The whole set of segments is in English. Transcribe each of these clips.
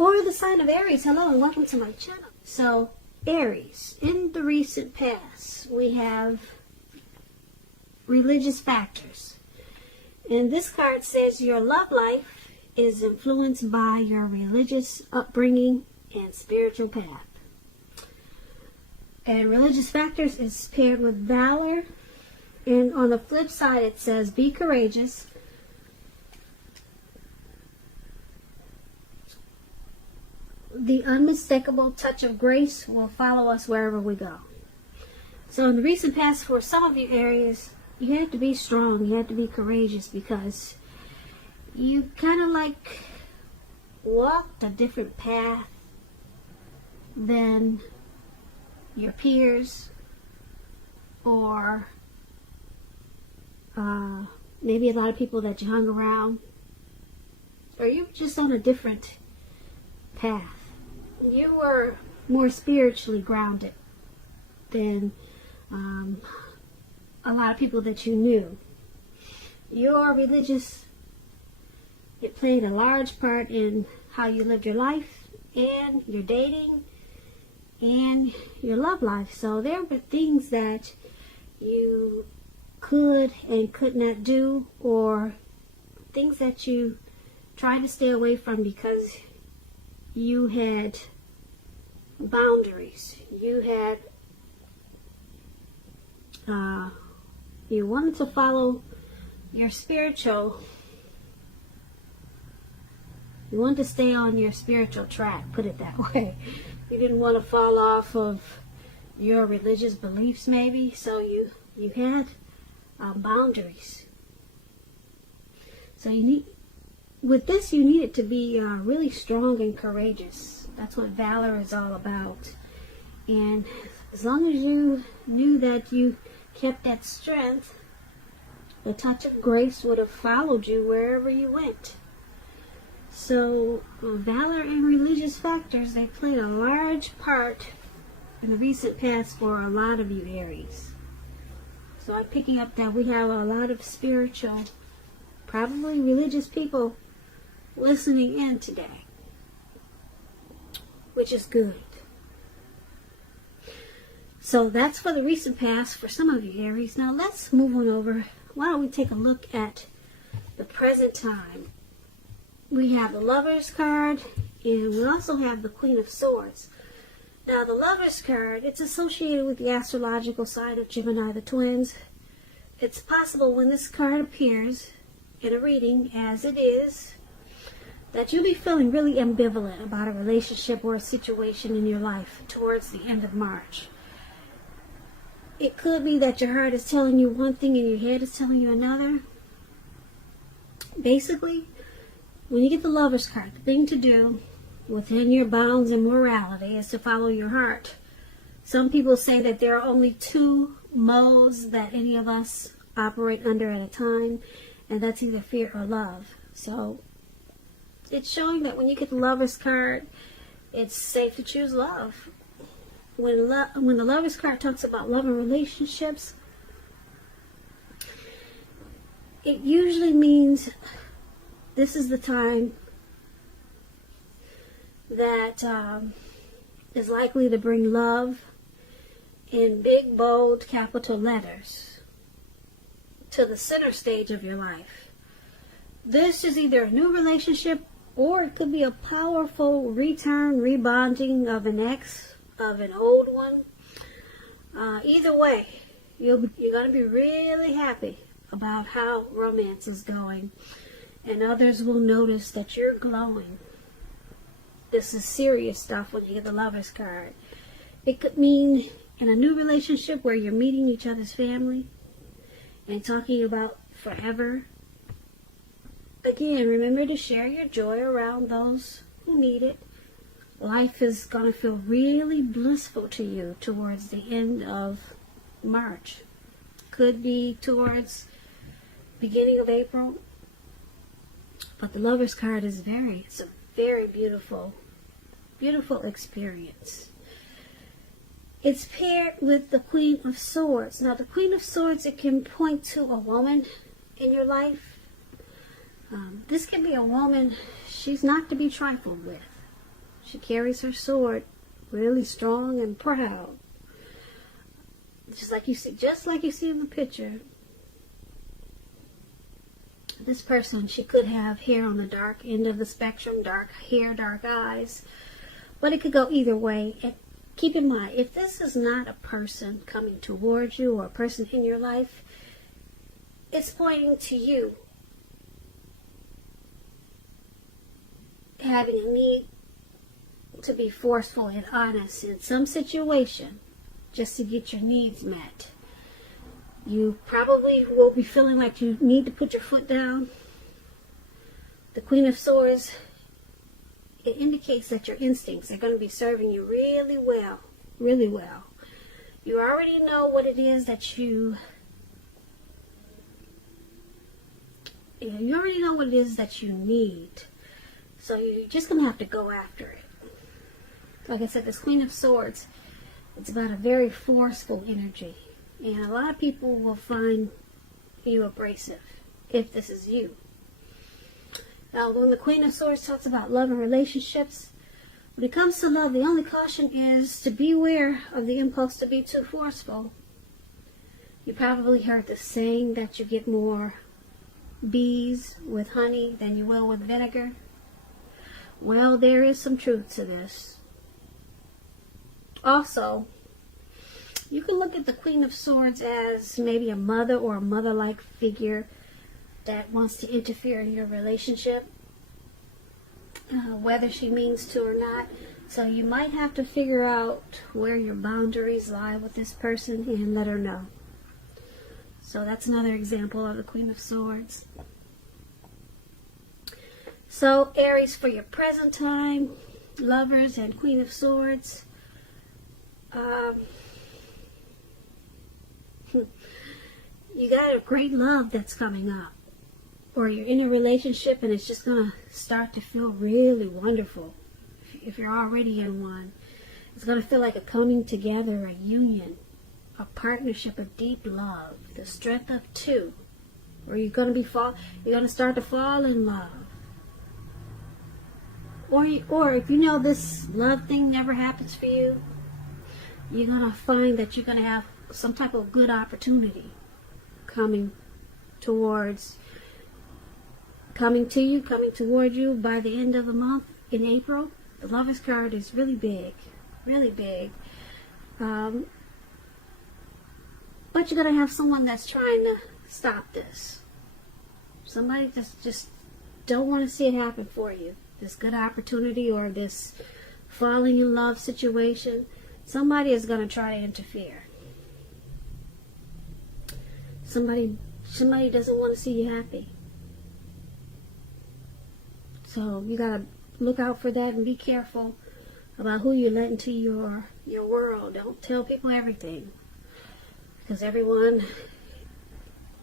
For the sign of Aries, hello and welcome to my channel. So, Aries, in the recent past, we have religious factors. And this card says your love life is influenced by your religious upbringing and spiritual path. And religious factors is paired with valor. And on the flip side, it says be courageous. The unmistakable touch of grace will follow us wherever we go. So in the recent past, for some of you Aries, you have to be strong. You have to be courageous because you kind of like walked a different path than your peers, or maybe a lot of people that you hung around, or you were just on a different path. You were more spiritually grounded than a lot of people that you knew. Your religious, it played a large part in how you lived your life and your dating and your love life. So there were things that you could and could not do, or things that you tried to stay away from because you had boundaries. You had you wanted to follow your spiritual, you wanted to stay on your spiritual track, put it that way. You didn't want to fall off of your religious beliefs maybe, so you had boundaries. So with this, you needed to be really strong and courageous. That's what valor is all about. And as long as you knew that you kept that strength, the touch of grace would have followed you wherever you went. So valor and religious factors, they played a large part in the recent past for a lot of you Aries. So I'm picking up that we have a lot of spiritual, probably religious people listening in today, which is good. So that's for the recent past for some of you Aries. Now let's move on over. Why don't we take a look at the present time? We have the Lovers card, and we also have the Queen of Swords. Now the Lovers card, it's associated with the astrological side of Gemini, the twins. It's possible when this card appears in a reading, as it is, that you'll be feeling really ambivalent about a relationship or a situation in your life towards the end of March. It could be that your heart is telling you one thing and your head is telling you another. Basically, when you get the Lovers card, the thing to do within your bounds and morality is to follow your heart. Some people say that there are only two modes that any of us operate under at a time, and that's either fear or love. So it's showing that when you get the Lovers card, it's safe to choose love. When the Lovers card talks about love and relationships, it usually means this is the time that is likely to bring love in big, bold, capital letters to the center stage of your life. This is either a new relationship, or it could be a powerful return, rebonding of an ex, of an old one. Either way, you're going to be really happy about how romance is going, and others will notice that you're glowing. This is serious stuff when you get the Lovers card. It could mean in a new relationship where you're meeting each other's family and talking about forever. Again, remember to share your joy around those who need it. Life is going to feel really blissful to you towards the end of March. Could be towards beginning of April. But the Lovers card is it's a very beautiful, beautiful experience. It's paired with the Queen of Swords. Now the Queen of Swords, it can point to a woman in your life. This can be a woman, she's not to be trifled with. She carries her sword really strong and proud. Just like you see in the picture. This person, she could have hair on the dark end of the spectrum, dark hair, dark eyes, but it could go either way. And keep in mind, if this is not a person coming towards you or a person in your life, it's pointing to you having a need to be forceful and honest in some situation just to get your needs met. You probably will be feeling like you need to put your foot down. The Queen of Swords, it indicates that your instincts are going to be serving you really well, really well. You already know what it is that you already know what it is that you need. So you're just going to have to go after it. Like I said, this Queen of Swords, it's about a very forceful energy. And a lot of people will find you abrasive if this is you. Now, when the Queen of Swords talks about love and relationships, when it comes to love, the only caution is to beware of the impulse to be too forceful. You probably heard the saying that you get more bees with honey than you will with vinegar. Well, there is some truth to this. Also, you can look at the Queen of Swords as maybe a mother or a mother-like figure that wants to interfere in your relationship, whether she means to or not. So you might have to figure out where your boundaries lie with this person and let her know. So that's another example of the Queen of Swords. So Aries, for your present time, lovers and Queen of Swords, you got a great love that's coming up, or you're in a relationship and it's just going to start to feel really wonderful. If you're already in one, it's going to feel like a coming together, a union, a partnership, a deep love, the strength of two, where you're going to start to fall in love. Or if you know this love thing never happens for you, you're going to find that you're going to have some type of good opportunity coming toward you by the end of the month in April. The Lovers card is really big, really big. But you're going to have someone that's trying to stop this. Somebody that's just don't want to see it happen for you. This good opportunity or this falling in love situation. Somebody is going to try to interfere. Somebody doesn't want to see you happy. So you got to look out for that and be careful about who you let into your world. Don't tell people everything, because everyone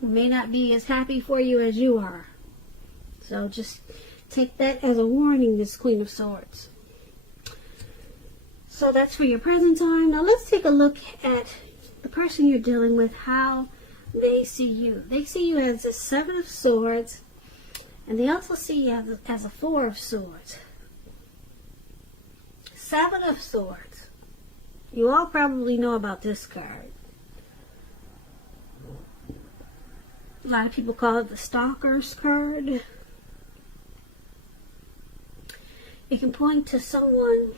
may not be as happy for you as you are. So just take that as a warning, this Queen of Swords. So that's for your present time. Now let's take a look at the person you're dealing with, how they see you. They see you as a Seven of Swords, and they also see you as a Four of Swords. Seven of Swords. You all probably know about this card. A lot of people call it the Stalker's card. It can point to someone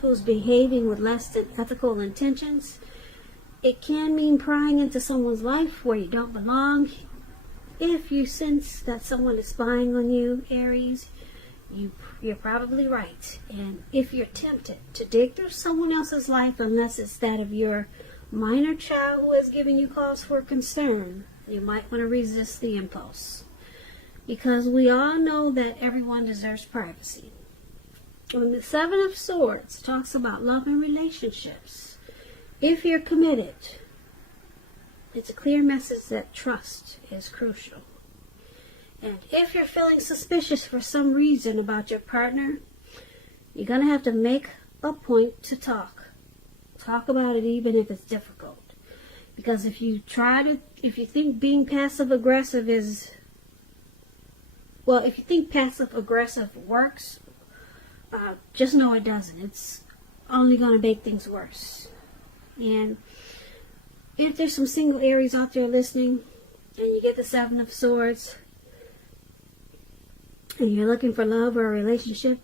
who's behaving with less than ethical intentions. It can mean prying into someone's life where you don't belong. If you sense that someone is spying on you, Aries, you're probably right. And if you're tempted to dig through someone else's life, unless it's that of your minor child who is giving you cause for concern, you might want to resist the impulse. Because we all know that everyone deserves privacy. When the Seven of Swords talks about love and relationships, if you're committed, it's a clear message that trust is crucial. And if you're feeling suspicious for some reason about your partner, you're going to have to make a point to talk. Talk about it even if it's difficult. Because if you think being passive-aggressive if you think passive-aggressive works, just know it doesn't. It's only going to make things worse. And if there's some single Aries out there listening, and you get the Seven of Swords, and you're looking for love or a relationship,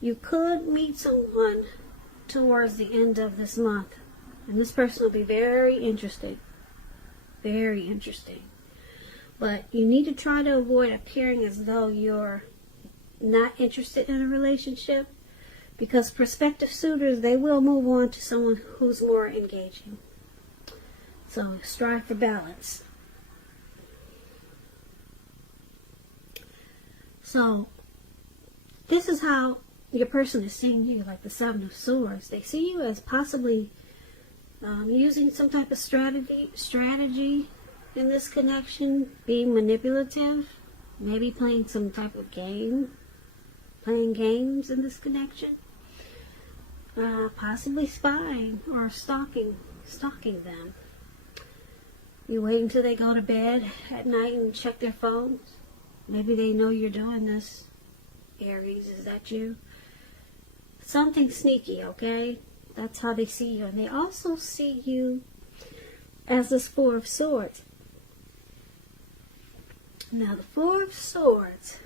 you could meet someone towards the end of this month. And this person will be very interested. Very interesting. But you need to try to avoid appearing as though you're not interested in a relationship, because prospective suitors, they will move on to someone who's more engaging. So strive for balance. So this is how your person is seeing you, like the Seven of Swords. They see you as possibly using some type of strategy in this connection, being manipulative, maybe playing some type of game, playing games in this connection, possibly spying or stalking them. You wait until they go to bed at night and check their phones. Maybe they know you're doing this. Aries, is that you? Something sneaky, okay? That's how they see you. And they also see you as this Four of Swords. Now, the Four of Swords,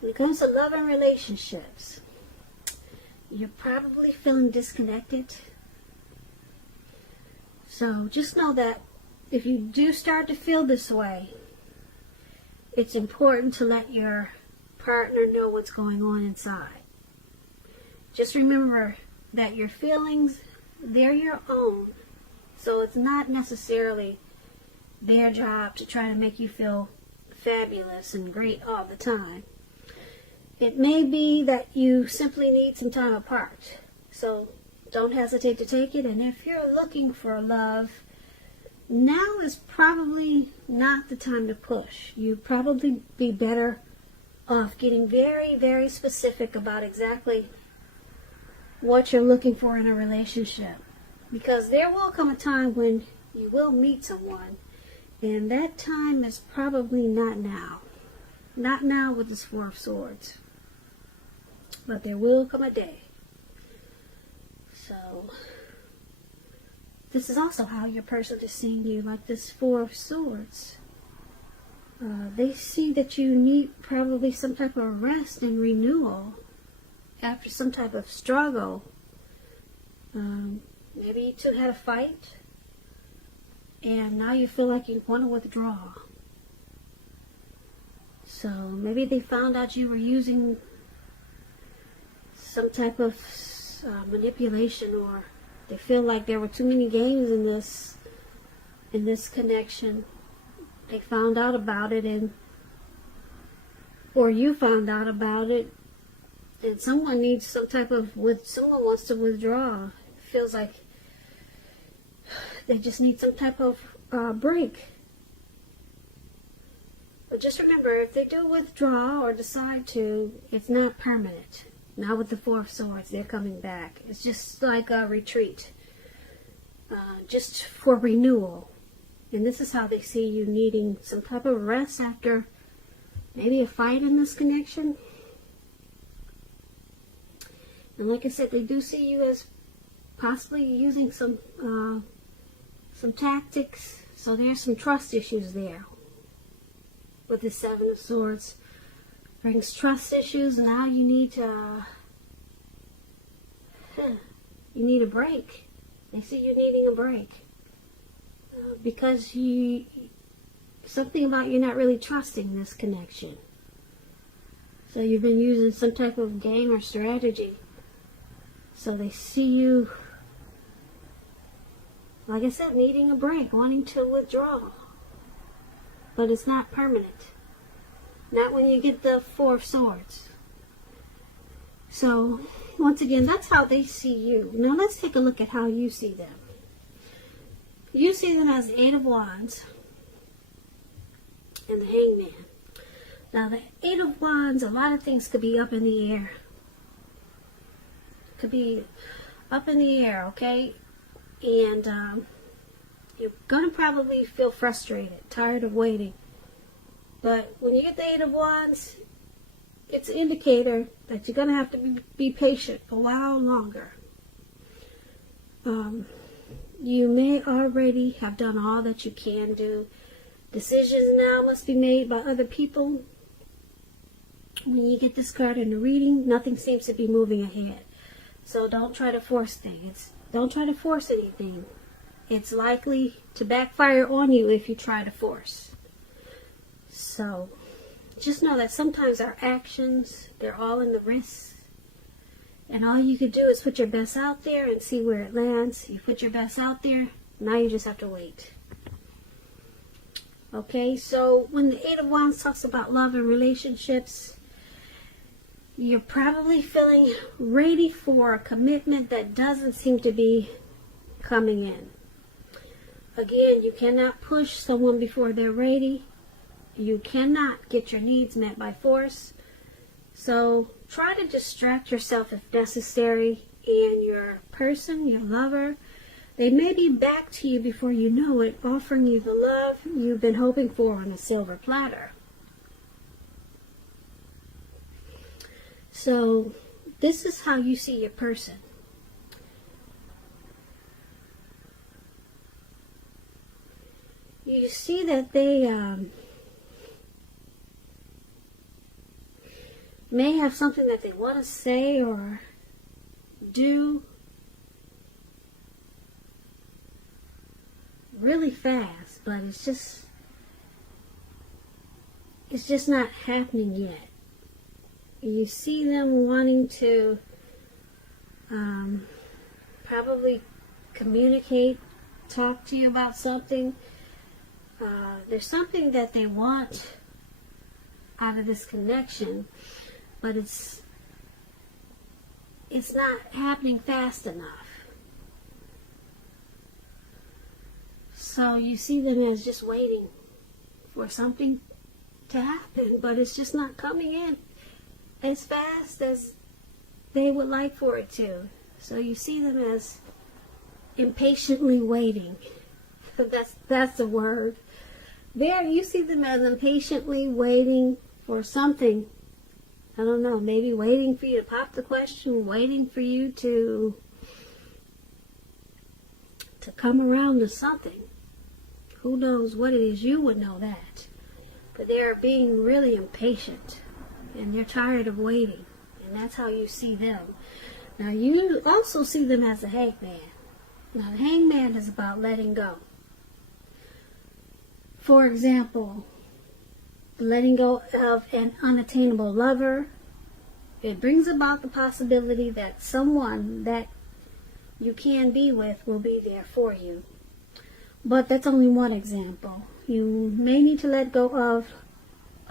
when it comes to love and relationships, you're probably feeling disconnected. So just know that if you do start to feel this way, it's important to let your partner know what's going on inside. Just remember that your feelings, they're your own. So it's not necessarily their job to try to make you feel fabulous and great all the time. It may be that you simply need some time apart. So don't hesitate to take it. And if you're looking for love, now is probably not the time to push. You'd probably be better off getting very, very specific about exactly what you're looking for in a relationship. Because there will come a time when you will meet someone, and that time is probably not now. Not now with this Four of Swords. But there will come a day. So this is also how your person is seeing you, like this Four of Swords. They see that you need probably some type of rest and renewal after some type of struggle. Maybe you two had a fight, and now you feel like you want to withdraw. So maybe they found out you were using some type of manipulation, or they feel like there were too many games in this connection. They found out about it, or you found out about it, and someone needs some type of, someone wants to withdraw. It feels like they just need some type of break. But just remember, if they do withdraw or decide to, it's not permanent. Not with the Four of Swords. They're coming back. It's just like a retreat. Just for renewal. And this is how they see you needing some type of rest after maybe a fight in this connection. And like I said, they do see you as possibly using some tactics. So there's some trust issues there. With the Seven of Swords. Brings trust issues. Now you need you need a break. They see you needing a break. Because something about you're not really trusting this connection. So you've been using some type of game or strategy. So they see you, like I said, needing a break, wanting to withdraw. But it's not permanent. Not when you get the Four of Swords. So, once again, that's how they see you. Now let's take a look at how you see them. You see them as the Eight of Wands and the Hangman. Now the Eight of Wands, a lot of things could be up in the air. Could be up in the air, okay? And you're going to probably feel frustrated, tired of waiting. But when you get the Eight of Wands, it's an indicator that you're going to have to be patient a while longer. You may already have done all that you can do. Decisions now must be made by other people. When you get this card in the reading, nothing seems to be moving ahead. So don't try to force things. Don't try to force anything. It's likely to backfire on you if you try to force. So just know that sometimes our actions, they're all in the wrists. And all you could do is put your best out there and see where it lands. You put your best out there, now you just have to wait. Okay, so when the Eight of Wands talks about love and relationships, you're probably feeling ready for a commitment that doesn't seem to be coming in. Again, you cannot push someone before they're ready. You cannot get your needs met by force. So try to distract yourself if necessary, and your person, your lover, they may be back to you before you know it, offering you the love you've been hoping for on a silver platter. So this is how you see your person. You see that they may have something that they want to say or do really fast, but it's just not happening yet. You see them wanting to probably communicate, talk to you about something. There's something that they want out of this connection, but it's not happening fast enough. So you see them as just waiting for something to happen, but it's just not coming in as fast as they would like for it to. So you see them as impatiently waiting. That's the word. There, you see them as impatiently waiting for something. I don't know, maybe waiting for you to pop the question, waiting for you to come around to something. Who knows what it is? You would know that. But they are being really impatient, and they're tired of waiting, and that's how you see them. Now, you also see them as a hangman. Now, the hangman is about letting go. For example, letting go of an unattainable lover. It brings about the possibility that someone that you can be with will be there for you. But that's only one example. You may need to let go of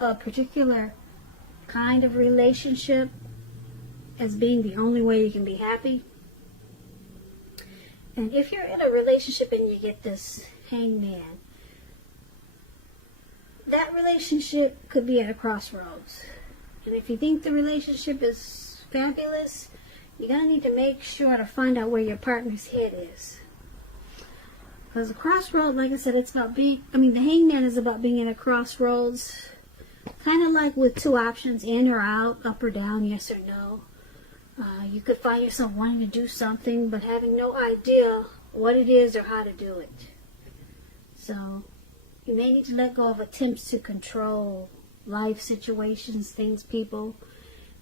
a particular kind of relationship as being the only way you can be happy. And if you're in a relationship and you get this hangman, that relationship could be at a crossroads. And if you think the relationship is fabulous, you're going to need to make sure to find out where your partner's head is. Because the crossroads, like I said, it's about the hangman is about being at a crossroads. Kind of like with two options, in or out, up or down, yes or no. You could find yourself wanting to do something, but having no idea what it is or how to do it. So you may need to let go of attempts to control life situations, things, people.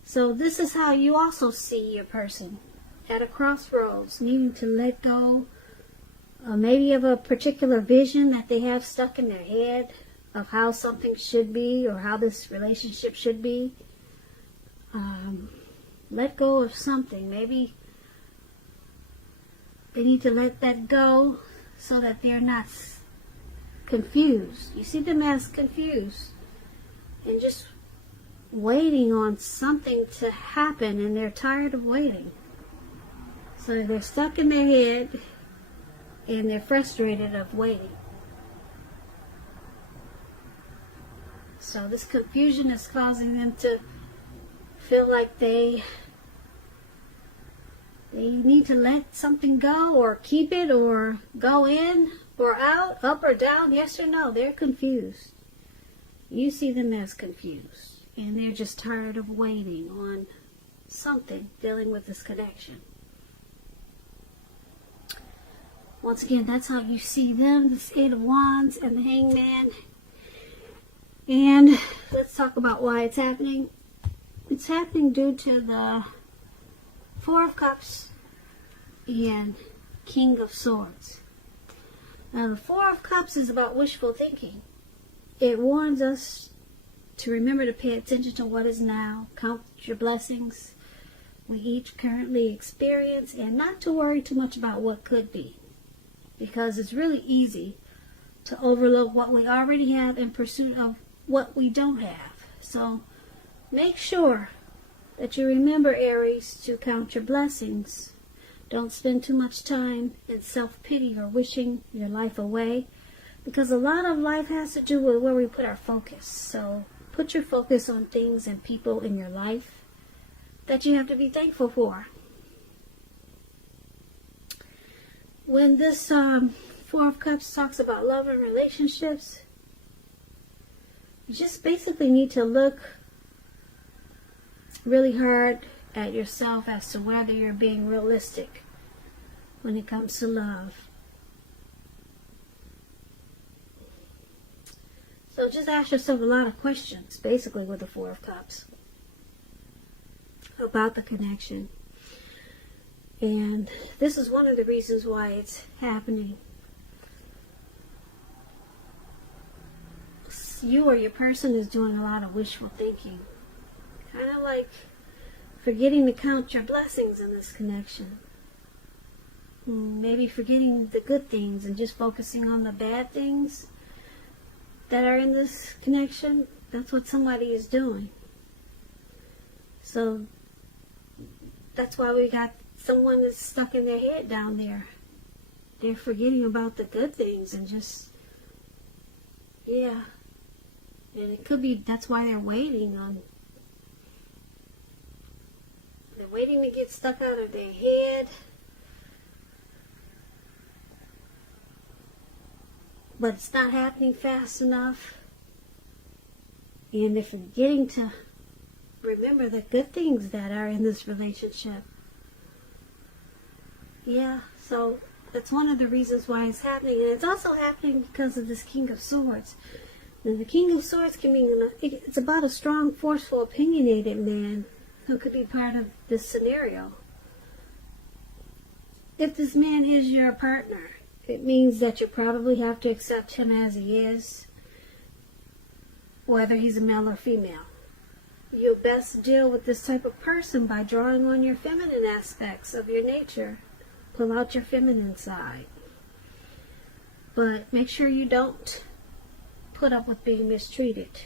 So this is how you also see your person, at a crossroads, needing to let go maybe of a particular vision that they have stuck in their head of how something should be or how this relationship should be. Let go of something. Maybe they need to let that go so that they're not confused. You see them as confused and just waiting on something to happen, and they're tired of waiting. So they're stuck in their head and they're frustrated of waiting. So this confusion is causing them to feel like they need to let something go, or keep it, or go in or out, up or down, yes or no. They're confused. You see them as confused. and they're just tired of waiting on something dealing with this connection. Once again, that's how you see them, this Eight of Wands and the Hangman. And let's talk about why it's happening. It's happening due to the Four of Cups and King of Swords. Now, the Four of Cups is about wishful thinking. It warns us to remember to pay attention to what is now, count your blessings we each currently experience, and not to worry too much about what could be. Because it's really easy to overlook what we already have in pursuit of what we don't have. So make sure that you remember, Aries, to count your blessings. Don't spend too much time in self-pity or wishing your life away, because a lot of life has to do with where we put our focus. So put your focus on things and people in your life that you have to be thankful for. When this Four of Cups talks about love and relationships, you just basically need to look really hard at yourself as to whether you're being realistic when it comes to love. So just ask yourself a lot of questions, basically, with the Four of Cups about the connection. And this is one of the reasons why it's happening. You or your person is doing a lot of wishful thinking. Kind of like forgetting to count your blessings in this connection. Maybe forgetting the good things and just focusing on the bad things that are in this connection. That's what somebody is doing. So that's why we got someone that's stuck in their head down there. They're forgetting about the good things and just, yeah. And it could be that's why they're waiting to get stuck out of their head. But it's not happening fast enough. And they're forgetting to remember the good things that are in this relationship. Yeah, so that's one of the reasons why it's happening. And it's also happening because of this King of Swords. Now, the King of Swords can mean, it's about a strong, forceful, opinionated man who could be part of this scenario. If this man is your partner, it means that you probably have to accept him as he is, whether he's a male or female. You'll best deal with this type of person by drawing on your feminine aspects of your nature. Pull out your feminine side. But make sure you don't put up with being mistreated.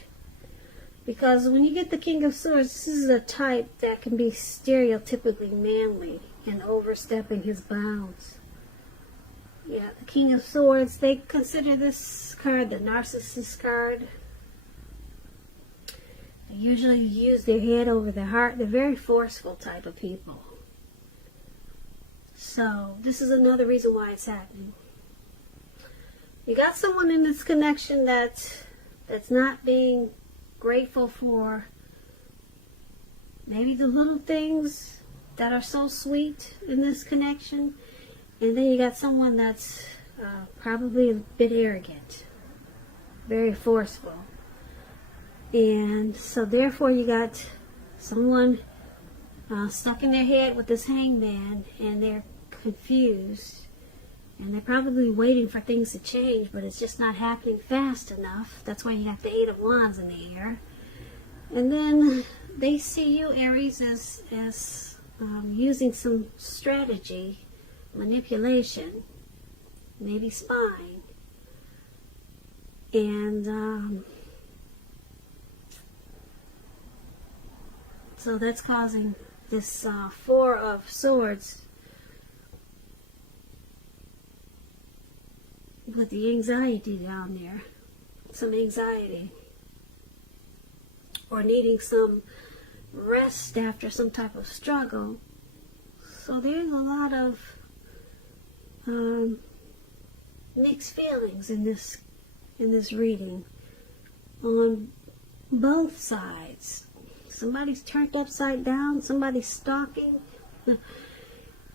Because when you get the King of Swords, this is a type that can be stereotypically manly and overstepping his bounds. Yeah, the King of Swords, they consider this card the narcissist card. They usually use their head over their heart. They're very forceful type of people. So, this is another reason why it's happening. You got someone in this connection that's not being grateful for maybe the little things that are so sweet in this connection. And then you got someone that's probably a bit arrogant, very forceful. And so therefore you got someone stuck in their head with this hangman, and they're confused. And they're probably waiting for things to change, but it's just not happening fast enough. That's why you got the Eight of Wands in the air. And then they see you, Aries, as using some strategy, manipulation, maybe spying. And so that's causing this Four of Swords with the anxiety down there. Some anxiety. Or needing some rest after some type of struggle. So there's a lot of mixed feelings in this reading on both sides. Somebody's turned upside down, somebody's stalking,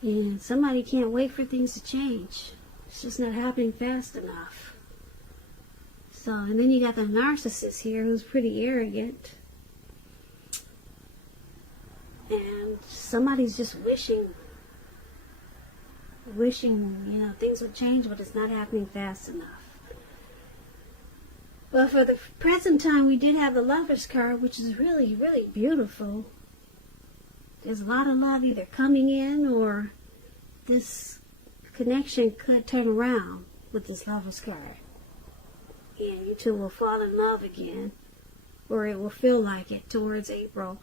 and somebody can't wait for things to change. It's just not happening fast enough. So, and then you got the narcissist here who's pretty arrogant. And somebody's just wishing, things would change, but it's not happening fast enough. Well, for the present time, we did have the Lover's card, which is really, really beautiful. There's a lot of love either coming in, or this connection could turn around with this Lover's card. And you two will fall in love again, or it will feel like it towards April,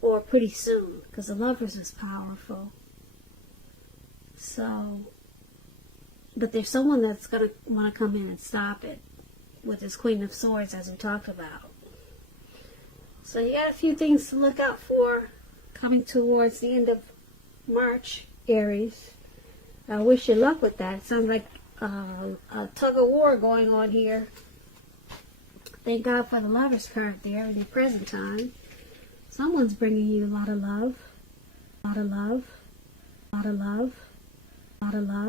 or pretty soon, because the Lovers is powerful. So, but there's someone that's going to want to come in and stop it with this Queen of Swords, as we talked about. So you got a few things to look out for coming towards the end of March, Aries. I wish you luck with that. It sounds like a tug of war going on here. Thank God for the Lover's card there in the present time. Someone's bringing you a lot of love. A lot of love. A lot of love. A lot of love.